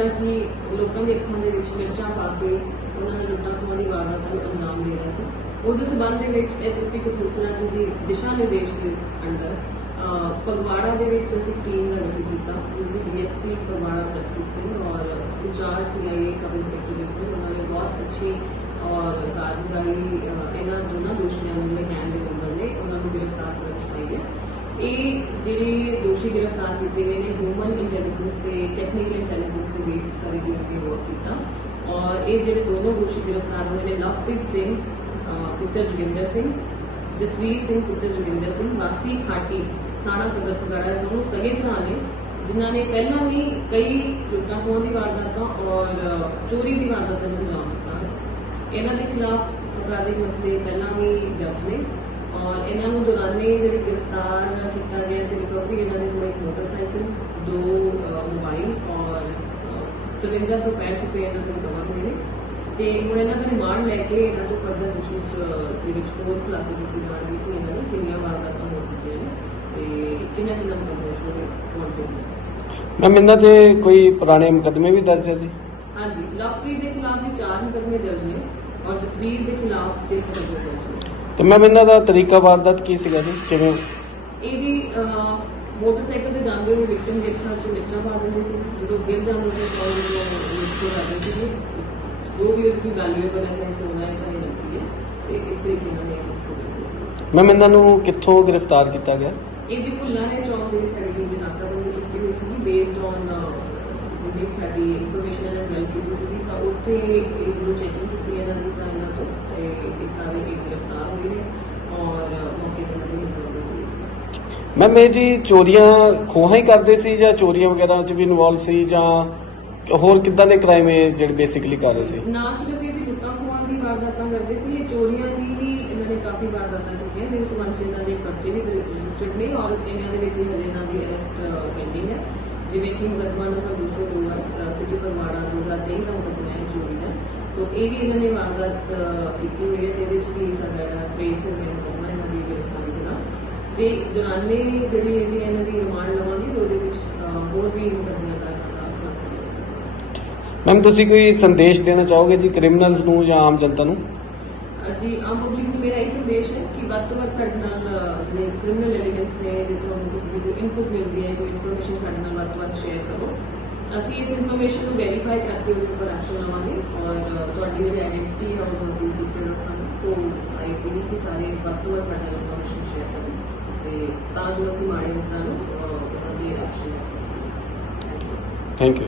ਜਿਹੜਾ ਕਿ ਲੋਕਾਂ ਦੇ ਅੱਖਾਂ ਦੇ ਵਿੱਚ ਮਿਰਚਾਂ ਪਾ ਕੇ ਉਹਨਾਂ ਨੇ ਲੁੱਟਾਂ ਖੋਹਾਂ ਦੀ ਵਾਰਦਾਤ ਨੂੰ ਅੰਜਾਮ ਦੇ ਰਿਹਾ ਸੀ। ਉਸ ਦੇ ਸਬੰਧ ਦੇ ਵਿੱਚ ਐਸਐਸਪੀ ਕਪੂਰਥਲਾ ਜੀ ਦੀ ਦਿਸ਼ਾ ਨਿਰਦੇਸ਼ ਦੇ ਅੰਦਰ ਫਗਵਾੜਾ ਦੇ ਵਿੱਚ ਅਸੀਂ ਟੀਮ ਦਾ ਗਠਨ ਕੀਤਾ। ਜਿਸ ਦੀ ਡੀਐਸਪੀ ਫਗਵਾੜਾ ਜਸਪ੍ਰੀਤ ਸਿੰਘ ਔਰ ਇੰਚਾਰਜ ਸੀਆਈਏ ਸਬ ਇੰਸਪੈਕਟਰ ਜਿਸ ਨੂੰ ਉਹਨਾਂ ਨੇ ਬਹੁਤ ਅੱਛੀ ਔਰ ਕਾਰਗੁਜ਼ਾਰੀ ਅਹ, ਇਹਨਾਂ ਦੋਨਾਂ ਦੋਸ਼ੀਆਂ ਨੂੰ ਜਿਹੜੇ ਗੈਂਗ ਦੇ ਮੈਂਬਰ ਨੇ ਉਹਨਾਂ ਨੂੰ ਗ੍ਰਿਫਤਾਰ ਕਰਨ ਵਿੱਚ ਪਾਈ ਹੈ ਇਹ ਜਿਹੜੇ ਦੋਸ਼ੀ ਗ੍ਰਿਫਤਾਰ ਕੀਤੇ ਗਏ ਨੇ ਹਿਊਮਨ ਇੰਟੈਲੀਜੈਂਸ ਤੇ ਟੈਕਨੀਕਲ ਇੰਟੈਲੀਜੈਂਸ ਦੇ ਬੇਸਿਸ ਸਾਰੀ ਟੀਮ ਨੇ ਵਰਕ ਕੀਤਾ। ਔਰ ਇਹ ਜਿਹੜੇ ਦੋਨੋਂ ਦੋਸ਼ੀ ਗ੍ਰਿਫਤਾਰ ਹੋਏ ਨੇ, ਲਵਪ੍ਰੀਤ ਸਿੰਘ ਪੁੱਤਰ ਜੋਗਿੰਦਰ ਸਿੰਘ, ਜਸਵੀਰ ਸਿੰਘ, ਪੁੱਤਰ ਜੋਗਿੰਦਰ ਸਿੰਘ ਵਾਸੀ ਖਾਟੀ, ਥਾਣਾ ਸਦਰ ਫਗਵਾੜਾ ਦੇ ਦੋਨੋਂ ਸਹੀ ਭਰਾ ਨੇ, ਜਿਨ੍ਹਾਂ ਨੇ ਪਹਿਲਾਂ ਵੀ ਕਈ ਲੁੱਟਾਂ ਖੋਹਾਂ ਦੀ ਵਾਰਦਾਤਾਂ ਔਰ ਚੋਰੀ ਦੀ ਵਾਰਦਾਤਾਂ ਨੂੰ ਅੰਜਾਮ ਦਿੱਤਾ ਹੈ। ਇਹਨਾਂ ਦੇ ਖਿਲਾਫ ਅਪਰਾਧਿਕ ਮਸਲੇ ਪਹਿਲਾਂ ਵੀ ਦਰਜ ਨੇ। ਇਹਨਾਂ ਨੂੰ ਦੌਰਾਨੇ ਜਿਹੜੇ ਗ੍ਰਿਫਤਾਰ ਕੀਤਾ ਗਿਆ ਤੇ ਰਿਕਵਰੀ ਇਹਨਾਂ ਦੇ ਕੋਲ ਇੱਕ ਮੋਟਰਸਾਈਕਲ ਦੋ ਮੋਬਾਈਲ ਔਰ ਅਹ, 5365 ਰੁਪਏ ਇਹਨਾਂ ਤੋਂ ਰਿਕਵਰ ਹੋਏ ਨੇ ਤੇ ਹੁਣ ਇਹਨਾਂ ਦਾ ਰਿਮਾਂਡ ਲੈ ਕੇ ਇਹਨਾਂ ਤੋਂ ਫਰਦਰ ਅਹ, ਦੇ ਵਿੱਚ ਹੋਰ ਕਲਾਸਿਸ ਕੀਤੀ ਜਾਣਗੀ ਕਿ ਇਹਨਾਂ ਨੇ ਕਿੰਨੀਆਂ ਵਾਰਦਾਤਾਂ ਹੋ ਚੁੱਕੀਆਂ ਨੇ ਤੇ ਕਿੰਨਾ ਕਿੰਨਾ ਮੁਕੱਦਮੇ ਉਹਦੇ ਕੌਂਟੈਕਟ ਨੇ ਮੈਮ ਇਹਨਾਂ ਤੇ ਕੋਈ ਪੁਰਾਣੇ ਮੁਕੱਦਮੇ ਵੀ ਦਰਜ ਹੈ ਜੀ? ਹਾਂਜੀ ਲਵਪ੍ਰੀਤ ਦੇ ਖਿਲਾਫ ਜੀ ਚਾਰ ਮੁਕੱਦਮੇ ਦਰਜ ਨੇ ਔਰ ਜਸਵੀਰ ਦੇ ਖਿਲਾਫ ਤਿੰਨ ਮੁਕੱਦਮੇ ਦਰਜ ਨੇ। ਤੇ ਮੈਮ ਇਹਨਾਂ ਦਾ ਤਰੀਕਾ ਵਾਰਦਾਤ ਕੀ ਸੀਗਾ ਜੀ? ਕਿਵੇਂ? ਇਹ ਅਹ, ਮੋਟਰਸਾਈਕਲ ਤੇ ਜਾਂਦੇ ਹੋਏ ਵਿਕਟਮ ਦੇ ਅੱਖਾਂ 'ਚ ਮਿਰਚਾਂ ਪਾ ਦਿੰਦੇ ਸੀ। ਜਦੋਂ ਗਿਰ ਜਾਂਦੇ ਸੀ ਤਾਂ ਉਹ ਜੋ ਰਿਸਕੋ ਕਰਦੇ ਸੀ। ਜੋ ਵੀ ਉਹਦੀ ਵੈਲਿਊ ਬਣਾ ਚਾਹੇ ਸੋਨਾ ਹੈ ਚਾਹੇ ਨਕਦੀ ਹੈ ਤੇ ਇਸ ਤਰੀਕੇ ਨਾਲ ਇਹ ਰਿਸਕੋ ਕਰਦੇ ਸੀ। ਮੈਮ ਇਹਨਾਂ ਨੂੰ ਕਿੱਥੋਂ ਗ੍ਰਿਫਤਾਰ ਕੀਤਾ ਗਿਆ? ਇਹ ਜੀ ਭੁੱਲਾਂ ਨੇ ਚੌਂਕ ਦੇ ਵਿੱਚ ਸਾਡੀ ਟੀਮ ਨੇ ਨਾਕਾਬੰਦੀ ਕੀਤੀ ਹੋਈ ਸੀ ਬੇਸਡ ਔਨ ਜਿਹੜੀ ਸਾਡੀ ਇਨਫੋਰਮੇਸ਼ਨ ਇਹਨਾਂ ਨੇ ਮਿਲ ਕੀਤੀ ਸੀ ਸਾ ਉੱਥੇ ਇਹ ਜਦੋਂ ਚੈਕਿੰਗ ਕੀਤੀ ਇਹਨਾਂ ਦੀ ਤਾਂ ਇਹਨਾਂ ਤੋਂ ਤੇ ਇਹ ਸਾਰੇ ਇੱਕ ਗ੍ਰਿਫਤਾਰ ਹੋਏ ਨੇ ਔਰ ਮੌਕੇ ਤੇ ਉਹਨਾਂ ਦੀ ਹਿੰਦੂ ਹੋਈ ਸੀ ਮੈਮ ਇਹ ਜੀ ਚੋਰੀਆਂ ਖੋਹਾਂ ਹੀ ਕਰਦੇ ਸੀ ਜਾਂ ਚੋਰੀਆਂ ਵਗੈਰਾ ਚ ਵੀ ਇਨਵੋਲਵ ਸੀ ਜਾਂ ਹੋਰ ਕਿੱਦਾਂ ਦੇ ਕ੍ਰਾਈਮ ਇਹ ਜਿਹੜੇ ਬੇਸਿਕਲੀ ਕਰ ਰਹੇ ਸੀ? ਨਾ ਸਿਰਫ ਇਹ ਜੀ ਲੁੱਟਾਂ ਖੋਹਾਂ ਦੀ ਵਾਰਦਾਤਾਂ ਕਰਦੇ ਸੀ। ਇਹ ਚੋਰੀਆਂ ਦੀ ਵੀ ਇਹਨਾਂ ਨੇ ਕਾਫੀ ਵਾਰਦਾਤਾਂ ਕੀਤੀਆਂ ਜਿਸ ਸੰਬੰਧ 'ਚ ਇਹਨਾਂ ਦੇ ਪਰਚੇ ਵੀ ਰਜਿਸਟਰਡ ਨੇ ਔਰ ਇਹਨਾਂ ਦੇ ਵਿੱਚ ਹੀ ਹਜੇ ਇਹਨਾਂ ਦੀ ਅਰੈਸਟ ਪੈਂਡਿੰਗ ਹੈ। ਜਿਵੇਂ ਕਿ ਮੁਕੱਦਮਾ ਨੰਬਰ 202 ਹੈ ਸਿਟੀ ਫਰਮਾੜਾ 2023 ਦਾ ਮੁਕੱਦਮਾ ਹੈ ਚੋਰੀ ਦਾ ਸੋ ਇਹ ਵੀ ਇਹਨਾਂ ਨੇ ਵਾਰਦਾਤ ਅਹ, ਕੀਤੀ ਹੋਈ ਹੈ ਤੇ ਇਹਦੇ 'ਚ ਵੀ ਸਾਡਾ ਜਿਹੜਾ ਟ੍ਰੇਸ ਹੋ ਗਿਆ ਮੁਕੱਦਮਾ ਇਹਨਾਂ ਦੀ ਗ੍ਰਿਫਤਾਰੀ ਤੇ ਦੌਰਾਨੇ ਜਿਹੜੀ ਇਹਦੀ ਇਹਨਾਂ ਦੀ ਰਿਮਾਂਡ ਲਵਾਂਗੇ ਤੇ ਉਹਦੇ ਵਿੱਚ ਹੋਰ ਵੀ ਹੋਵੇਗਾ। ਮੈਮ ਤੁਸੀਂ ਕੋਈ ਸੰਦੇਸ਼ ਦੇਣਾ ਚਾਹੋਗੇ ਜੀ ਕ੍ਰਿਮੀਨਲਸ ਨੂੰ ਜਾਂ ਆਮ ਜਨਤਾ ਨੂੰ? ਜੀ ਆਮ ਪਬਲਿਕ ਨੂੰ ਮੇਰਾ ਇਹ ਸੰਦੇਸ਼ ਹੈ ਕਿ ਵੱਧ ਤੋਂ ਵੱਧ ਸਾਡੇ ਨਾਲ ਜਿਹੜੇ ਕ੍ਰਿਮੀਨਲ ਐਲੀਮੈਂਟਸ ਨੇ ਜੇ ਤੁਹਾਨੂੰ ਕਿਸੇ ਦੀ ਕੋਈ ਇਨਪੁਟ ਮਿਲਦੀ ਹੈ ਕੋਈ ਇਨਫੋਰਮੇਸ਼ਨ ਸਾਡੇ ਨਾਲ ਵੱਧ ਤੋਂ ਵੱਧ ਸ਼ੇਅਰ ਕਰੋ। ਅਸੀਂ ਇਸ ਇਨਫੋਰਮੇਸ਼ਨ ਨੂੰ ਵੈਰੀਫਾਈ ਕਰਕੇ ਉਹਦੇ ਉੱਪਰ ਐਕਸ਼ਨ ਲਵਾਂਗੇ ਔਰ ਤੁਹਾਡੀ ਜਿਹੜੀ ਆਇਡੈਂਟੀ ਹੈ ਉਹ ਅਸੀਂ ਸੀਕ੍ਰੇਟ ਰੱਖਾਂਗੇ। ਸੋ ਆਈ ਬਲੀਵ ਕਿ ਸਾਰੇ ਵੱਧ ਤੋਂ ਵੱਧ ਸਾਡੇ ਨਾਲ ਇਨਫੋਰਮੇਸ਼ਨ ਸ਼ੇਅਰ ਕਰਨ ਤੇ ਤਾਂ ਜੋ ਅਸੀਂ ਮਾੜੇ